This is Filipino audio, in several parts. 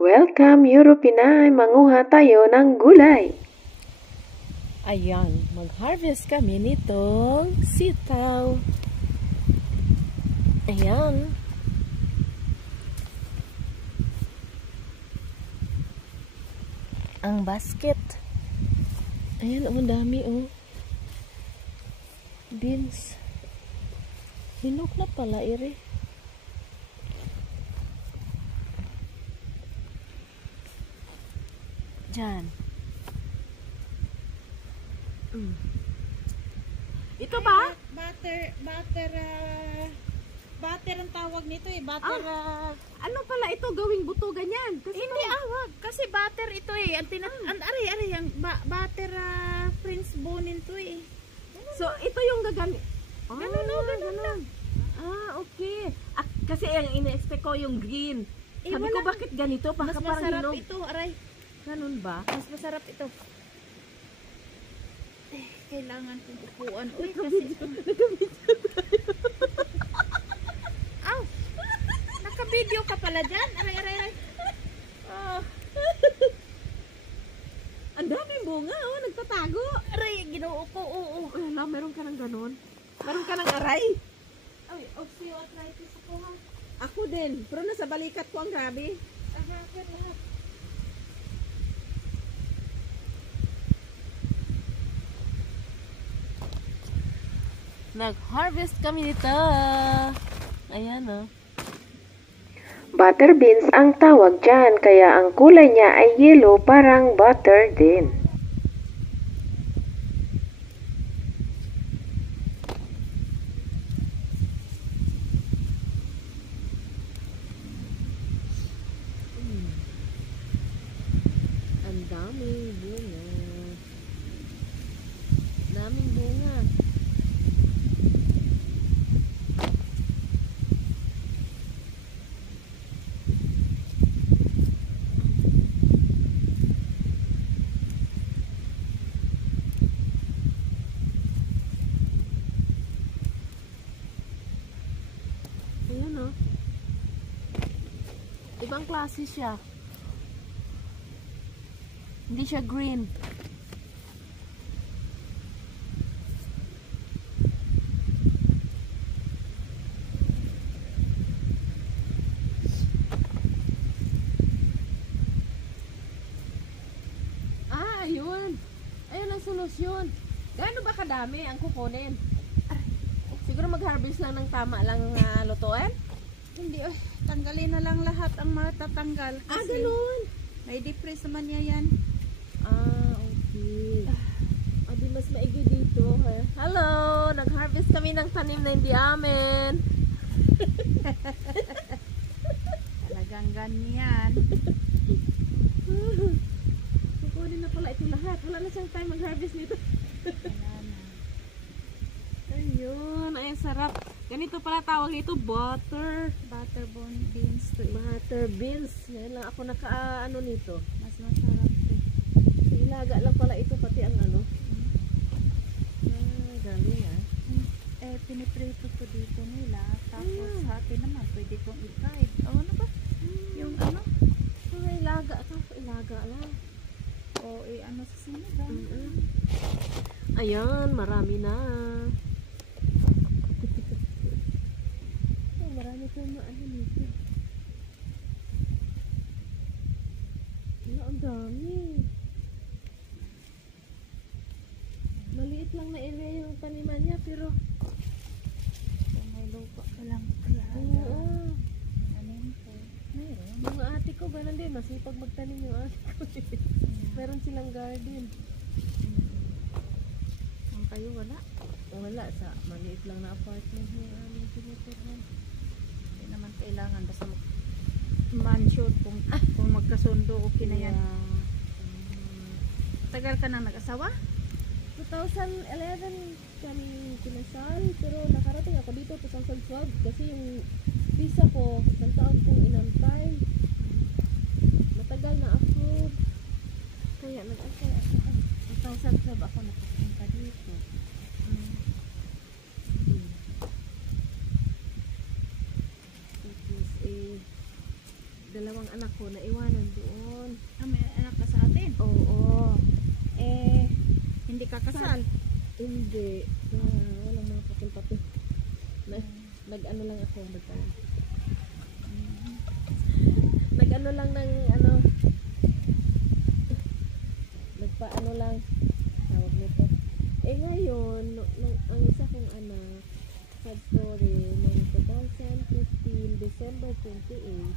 Welcome, Europinay! Manguha tayo ng gulay! Ayan, mag-harvest kami nitong sitaw. Ayan. Ang basket. Ayan, ang dami oh. Beans. Hinok na pala iri. Diyan. Ito ba? Butter ang tawag nito eh. Butter, Ano pala ito gawing buto ganyan? Kasi hindi wag. Kasi butter ito eh. Ang butter French bone to eh. So, ito yung gagamit. Ganun lang. Okay. Kasi ang ina-expect ko yung green. Sabi ko, bakit ganito? Mas Parang masarap hinog. ito, aray. Ganun ba? Mas masarap ito. Kailangan kong upuan. Uy, kasi... Aw! Naka-video ka pala dyan. Aray. Ang daming bunga, oh. Nagtatago. Aray, ginoo ko. Oo. Wala, meron ka ng ganun. Meron ka ng aray. Ay, osteoarthritis ako ha. Ako din. Pero nasa balikat ko ang grabe. Lahat. Nag-harvest kami nito. Ayan, oh. Butter beans ang tawag dyan, kaya ang kulay niya ay yellow parang butter din. Ang daming bunga. Daming bunga. Ayan, oh. Ibang klase siya. Hindi siya green. Ayun. Ayun ang solusyon. Gaano ba kadami ang kukunin? Siguro mag-harvest lang ng tama lang lutuin? Hindi, tanggalin na lang lahat ang matatanggal. Kasi Ganun. may depress naman niya yan. Okay. Di mas maigi dito. Hello! Nag-harvest kami ng tanim na hindi amin. Talagang ganyan. Kukunin na pala ito lahat. Wala na siyang time mag-harvest nito. Ayun. Ay, sarap. Ganito pala tawag ito. Butter Beans to it. butter beans. Ngayon lang ako naka-ano nito. Mas masarap to. Ilaga lang pala ito pati ang ano. Galing ah. Piniprito ko dito nila. Tapos sa akin naman, pwede kong i-fried. Ano ba? Yung ano? Ilaga. Tapos ilaga lang. O ano sa sinigang. Ayan, marami na. Marami kang ano nito. Ang dami. Maliit lang na area yung taniman niya, pero May lupa ka lang. Kaya oo. tanim ko. Meron. Mga ate ko, ganun din. Masipag magtanim yung ate ko. Meron silang garden. Ang kayo wala. Wala, sa maliit lang na apartment yung aming tinuturan. Hindi naman kailangan. Basta mansion kung magkasundo, okay na yan. Tagal ka na nag-asawa? 2011 kami kinasal, pero nakarating ako dito 2012 kasi yung visa ko, isang taon kong inantay. Matagal na ako. Kaya nag-antay ako. 2012 ako nakapunta dito. Tapos dalawang anak ko na iwanan doon. May anak ka sa atin. Oo. Hindi ka kasal. Hindi. Walang mga papel-papel. Nag-ano lang ako. Nag-ano lang ng ano. Nagpa-ano lang. Tawag nito. Ngayon, ang isa kong anak, sad story, noong 2015, December 28,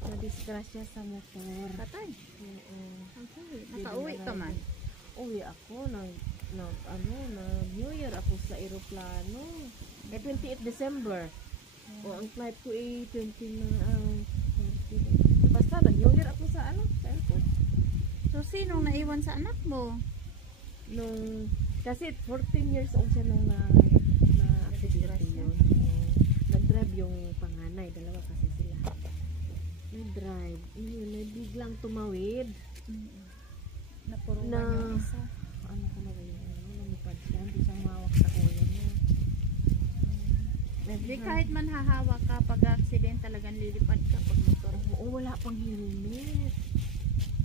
na-disgrasya sa motor. Patay. Oo. Okay. Nakauwi ka man. Uwi ako, New Year ako sa aeroplano. 28 December. Ang flight ko ay 20 na, basta New Year ako sa sa airport. So, sinong naiwan sa anak mo? Kasi 14 years old siya nung na-disgrasya. Nag-drive yung panganay, dalawa kasi sila. Nag-drive. Biglang tumawid. Napuruan Na, yung isa. ano talaga yun? Lumipad siya. Hindi siya mawak sa kuya niya. Hindi kahit man hahawak ka pag accident talagang lilipad ka pag motor. Oo, wala pang helmet.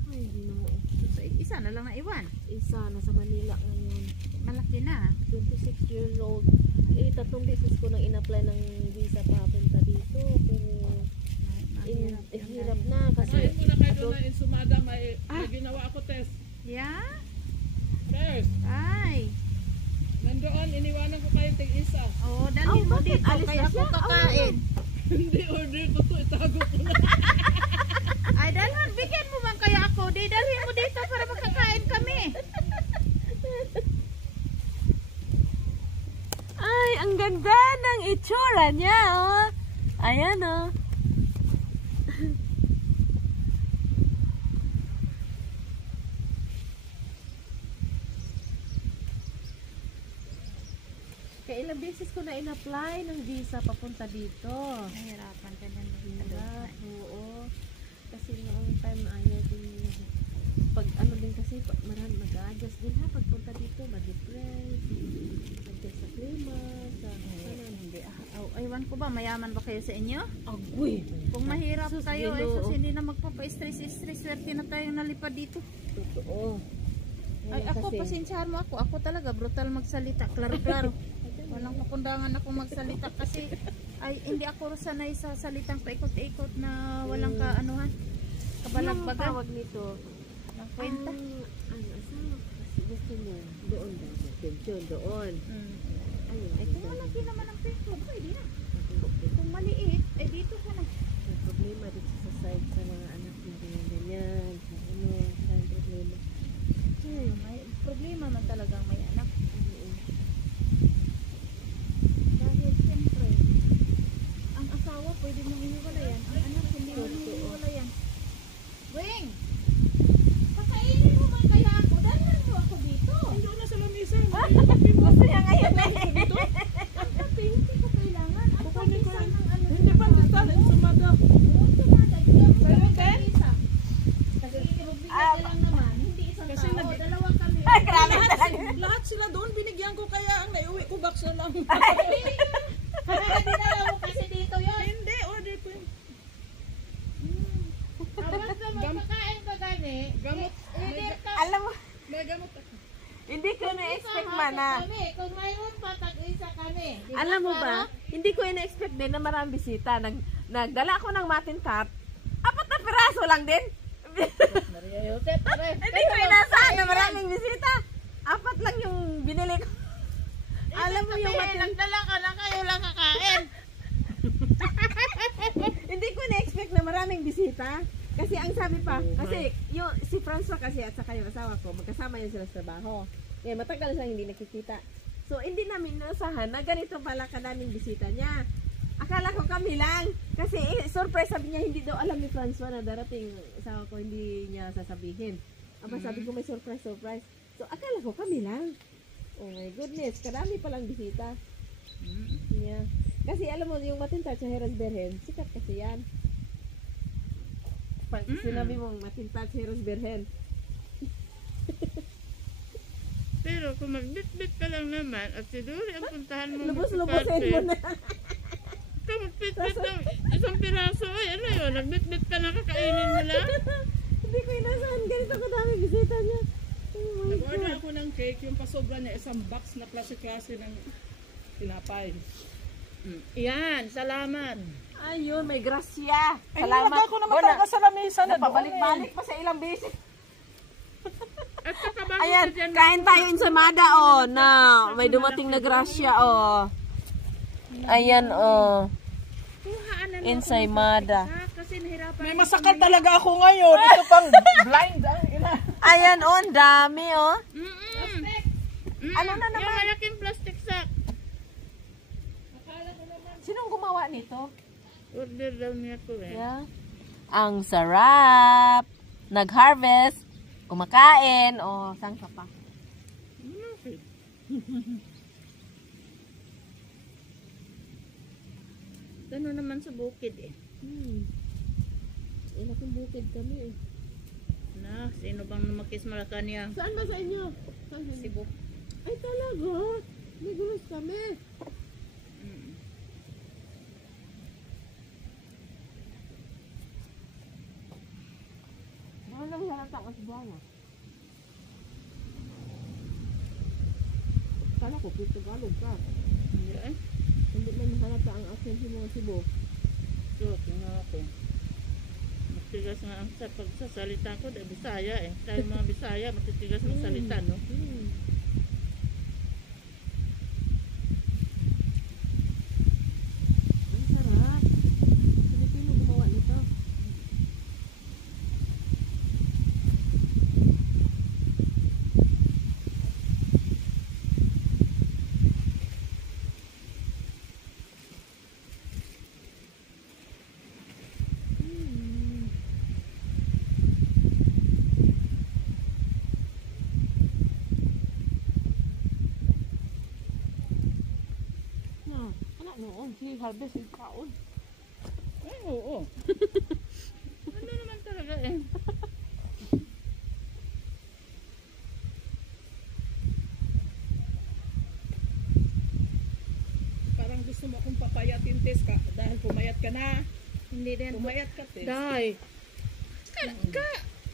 Ay, no. So, isa na lang naiwan. Isa, nasa Manila ngayon. Malaki na. 26 years old. 3 beses ko nang in-apply ng visa papunta dito. Pero, hirap na. Kasi, Kain muna kayo doon na Insumada, may ginawa ako test. Yeah? Test. Ay. Nandoon, iniwanan ko kayo tig-isa. Oo, dalhin mo bakit? dito. Alis Kaya na ako siya? kakain. Hindi order ko to, itago ko na. Ay, dalhan. Bigyan mo man kaya ako. Dalhin mo dito para makakain kami. ay, ang ganda ng itsura niya, oh. Ayan, oh. Kaya ilang beses ko na in-apply ng visa papunta dito. Nahirapan ka dyan. Hirap, oo. Kasi noong time ayaw din, pag ano din kasi, marami mag-adjust din ha, pagpunta dito, mag-depress, adjust sa klima, sa Hindi. Aywan ko ba, mayaman ba kayo sa inyo? agoy. Kung mahirap Sus, kayo, Ginoo. hindi na magpapa-stress. Swerte na tayong nalipad dito. Totoo. Ay, Ngayon ako, kasi, pasensyahan mo ako. Ako talaga, brutal magsalita. Klaro-klaro. Walang pakundangan ako magsalita kasi ay hindi ako sanay sa salitang paikot-ikot na walang kaanuhan. Anong Kabalagbagan. tawag nito? Ng kwenta. Ano, asawa kasi gusto mo, doon daw, pension, doon. Ayun, Ay, kung malaki naman ang pension, pwede na. Kung maliit, ay dito ka na. may problema dito sa side sa mga anak mo, ganyan, sa ano, sa problema. May problema man talagang may anak. Oo. Dahil siyempre, ang asawa pwede mong ihiwalayan. Ang anak hindi mo ihiwalayan. Weng! Pakainin mo man kaya ako. Dalhan mo ako dito. Nandoon na sa lamisa. Gusto niya ngayon eh. Ang kape, hindi ko kailangan. Ang Kukunin ko kapisan rin. ng ano. Hindi pa dito na Insumada. Oo, sumada. Bigyan mo Sa'yo, kami Ted? ng isa. Kasi magbigay ka lang naman. Hindi isang Kasi tao. nag- Dalawa kami. Grabe talaga. Lahat sila doon, binigyan ko kaya ang naiuwi ko box na lang. Dinala mo kasi dito yun. Hindi, order ko yun. Basta magpakain ka gani. Gamot. Leader ka. Alam mo, May gamot ako. hindi ko na-expect man na. Kung mayroon pa, tag-isa kami. Di Alam mo Clara? ba, hindi ko na-expect din na maraming bisita. Nagdala ko ng matin cup, 4 na piraso lang din. Maria Joseph, pare. Hindi ko inasahan na maraming bisita. 4 lang yung binili ko. Alam mo yung matin... Nagdala ka na kayo lang kakain. Hindi ko na-expect na maraming bisita. Kasi ang sabi pa, kasi yung, si Francois kasi at saka yung asawa ko, magkasama yun sila sa trabaho. Kaya matagal silang hindi nakikita. So, hindi namin nasahan na ganito pala kadaming bisita niya. Akala ko kami lang. Kasi surprise, sabi niya, hindi daw alam ni Francois na darating asawa ko, hindi niya sasabihin. Aba, sabi ko may surprise. So, akala ko kami lang. Oh my goodness, kadami palang bisita. Yeah. Kasi alam mo, yung matinta sa Heras Berhen, sikat kasi yan. Pag sinabi mong matinta sa Heras Berhen, Pero kung magbit-bit ka lang naman at si Dory ang puntahan mo lubos-lubosin mo na. Kamusta Bit-bit ng isang piraso. Ay, ano yun? Nagbit-bit ka na, kakainin mo lang? Hindi ko inasahan. Ganito kadami bisita niya. Oh my Nag-order God. ako ng cake, yung pasobra niya, isang box na klase-klase ng tinapay. Yan, salamat. Ayun, may grasya. Ay, nilagay ko naman talaga sa lamesa na doon. Pabalik-balik pa sa ilang beses. At kakabago Ayan, ka dyan. kain tayo ensaymada, oh, na may dumating na grasya, oh. Ayan, oh. Kuhaan na Ensaymada. kasi nahirapan. May masakal talaga ako ngayon. Ito pang blind. Ina. Ayan, oh, ang dami, oh. Ano na naman? Yung malaking plastic sack. Sinong gumawa nito? Order daw niya ko eh. Yeah. Ang sarap. Nag-harvest. Kumakain. Oh, saan ka pa? Gano'n naman sa bukid eh. Laking bukid kami, eh. Na, sino bang namakis Malacanang? Saan ba sa inyo? Cebu. Ay, talaga? May gulos kami. Walang halata ang asbana. Kala ko, Tagalog ka. Hindi eh. Hindi man halata ang accent mo ng Cebu. So, tingnan ako. Matigas nga ang sa pagsasalita ko, dahil Bisaya eh. Tayo mga Bisaya, matitigas magsalita, no? Ang sarap. Pilipino gumawa nito. Anak noon, si harvest yung kaon. Ay, oo. Ano naman talaga eh. Parang gusto mo akong papayatin, Tess, ka. Dahil pumayat ka na. Hindi din. Pumayat ka, Tess. Dai.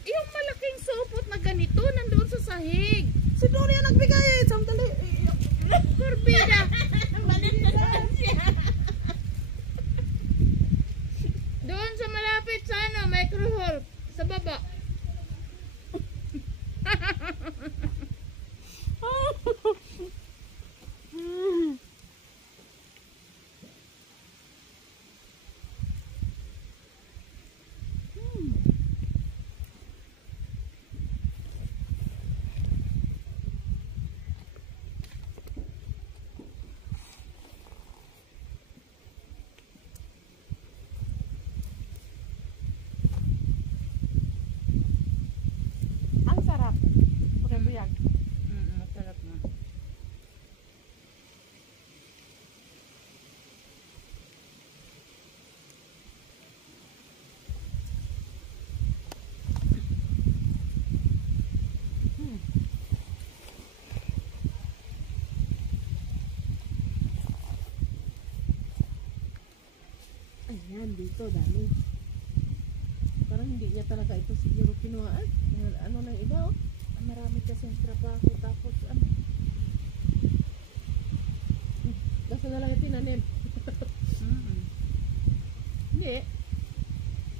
Yung malaking supot na ganito, nandoon sa sahig. Si Doria nagbigay. Sandali. Corbida. Doon sa malapit sa ano, microhorp. Sa baba. Ang sarap. Pagkabuyag. Masarap na. Ayan, dito, dami. Parang hindi niya talaga ito siguro kinuhaan. Ano nang iba, oh. Marami kasing trabaho tapos ano. Basta na lang itinanim. Hindi.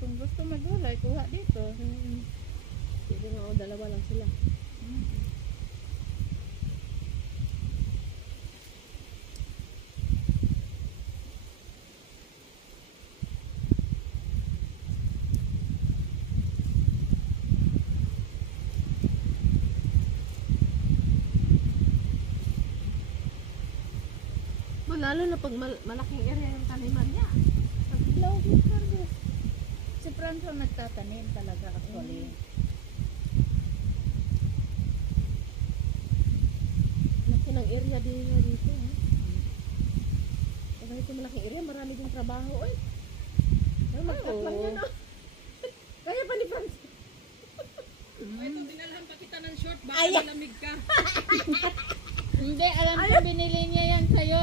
Kung gusto magulay, kuha dito. Sige nga, oh, dalawa lang sila. Lalo na pag malaking area yung taniman niya. Pag ilaw yung harvest. Si Franco nagtatanim talaga actually. Laki ng area din nga dito. Pag ito malaking area, marami ding trabaho. Ay, mag-cut lang yan, oh. Kaya pa ni Franz. Ito, dinalhan pa kita ng short. Baka malamig ka. Hindi, alam ko binili niya yan sa'yo.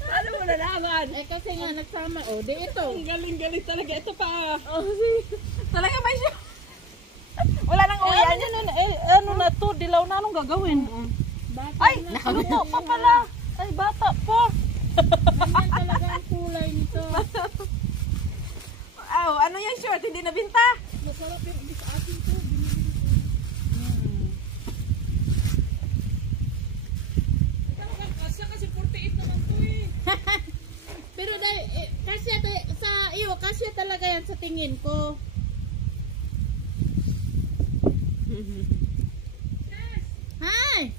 Paano mo na naman. Eh kasi nga nagsama. Oh, di ito. Ang galing-galing talaga. Ito pa. Oh, sige. Talaga ba siya? Wala nang uyan. Ano na to? Dilaw na. Anong gagawin? Ay, nakaluto pa pala. Ay, bata pa. Ganyan talaga ang kulay nito. Aw, ano yung short? Hindi nabinta? Masarap yung sa atin to. Kasya kasi 48 naman to eh. Pero dahil, kasya sa iyo, kasya talaga yan sa tingin ko. Hi!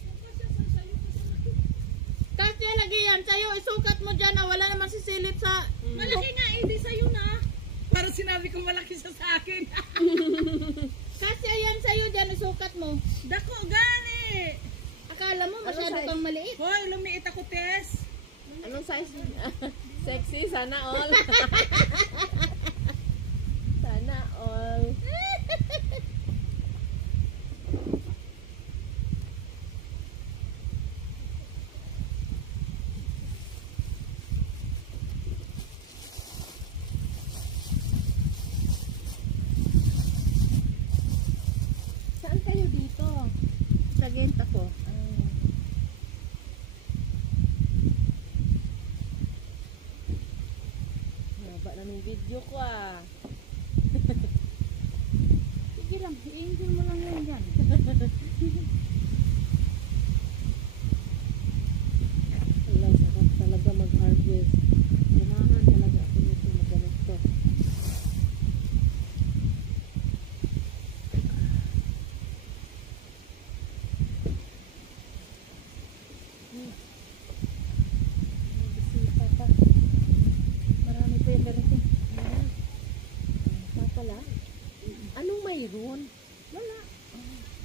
Kasya lagi yan sa'yo, isukat mo dyan na wala naman sisilip sa... Malaki nga eh. Di sa'yo na. Para sinabi ko malaki siya sa akin. Kasya yan sa'yo dyan, isukat mo. Dako gani. Akala mo masyado kang maliit. Hoy, lumiit ako, Tess. Anong size? Sexy, sana all. Sana all. Saan kayo dito? Sa genta ko. Haba na ng video ko ah. Sige lang, i-enjoy mo lang yan dyan. Wala, sarap talaga mag-harvest. Gumahan talaga ako nito mag-ganito. Bisita pa. Marami pa yung darating. Pala. Anong mayroon? Wala.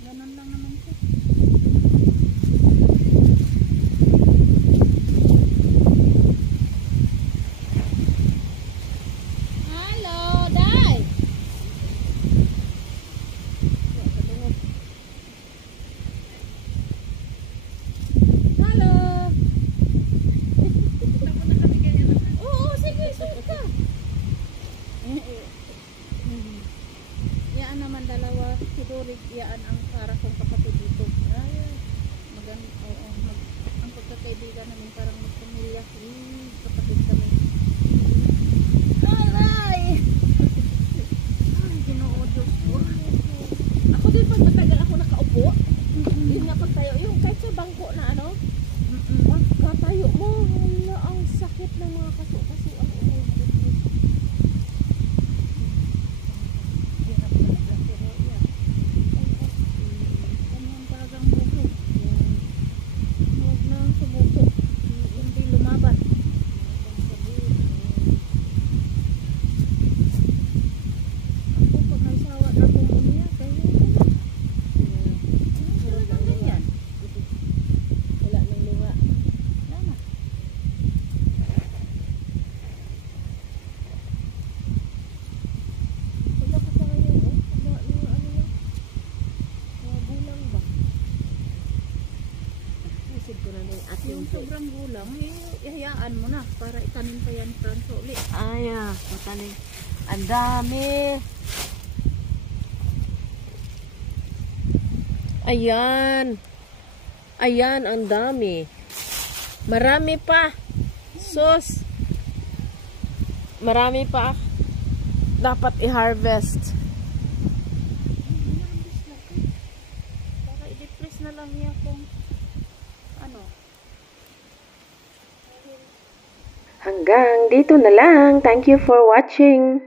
Ganun lang naman siya. Hello, Day! Hello! Oo, sige, suot ka. Iyaan naman dalawa. Siguro iyaan ang para kong kapatid dito. Oo, ang pagkakaibigan namin parang magpamilya. Kapatid kami. Aray! Ay, Ginoo Diyos ko. Ako din pag matagal ako nakaupo, yun nga pag tayo, yung kahit sa bangko na ano, pagkatayo mo, wala, ang sakit ng mga kaso-kasuan. Oh my goodness. Kanyang bagang buho. Huwag nang sumuko. Hindi lumaban. Ako pag may sawa na akong umiyak, kaya talagang ganyan. Wala nang luha. Tama. Wala ka pa ngayon, oh. Wala nang ano lang. Mga gulang ba? Isip ko na na yung ating Yung sobrang gulang, ihayaan mo na para itanim pa yan pranso ulit. Ay, mataling. Ang dami. Ayan. Ayan, ang dami. Marami pa. Sus. Marami pa. Dapat i-harvest. Baka i-depress na lang niya kung ano. Hanggang dito na lang. Thank you for watching.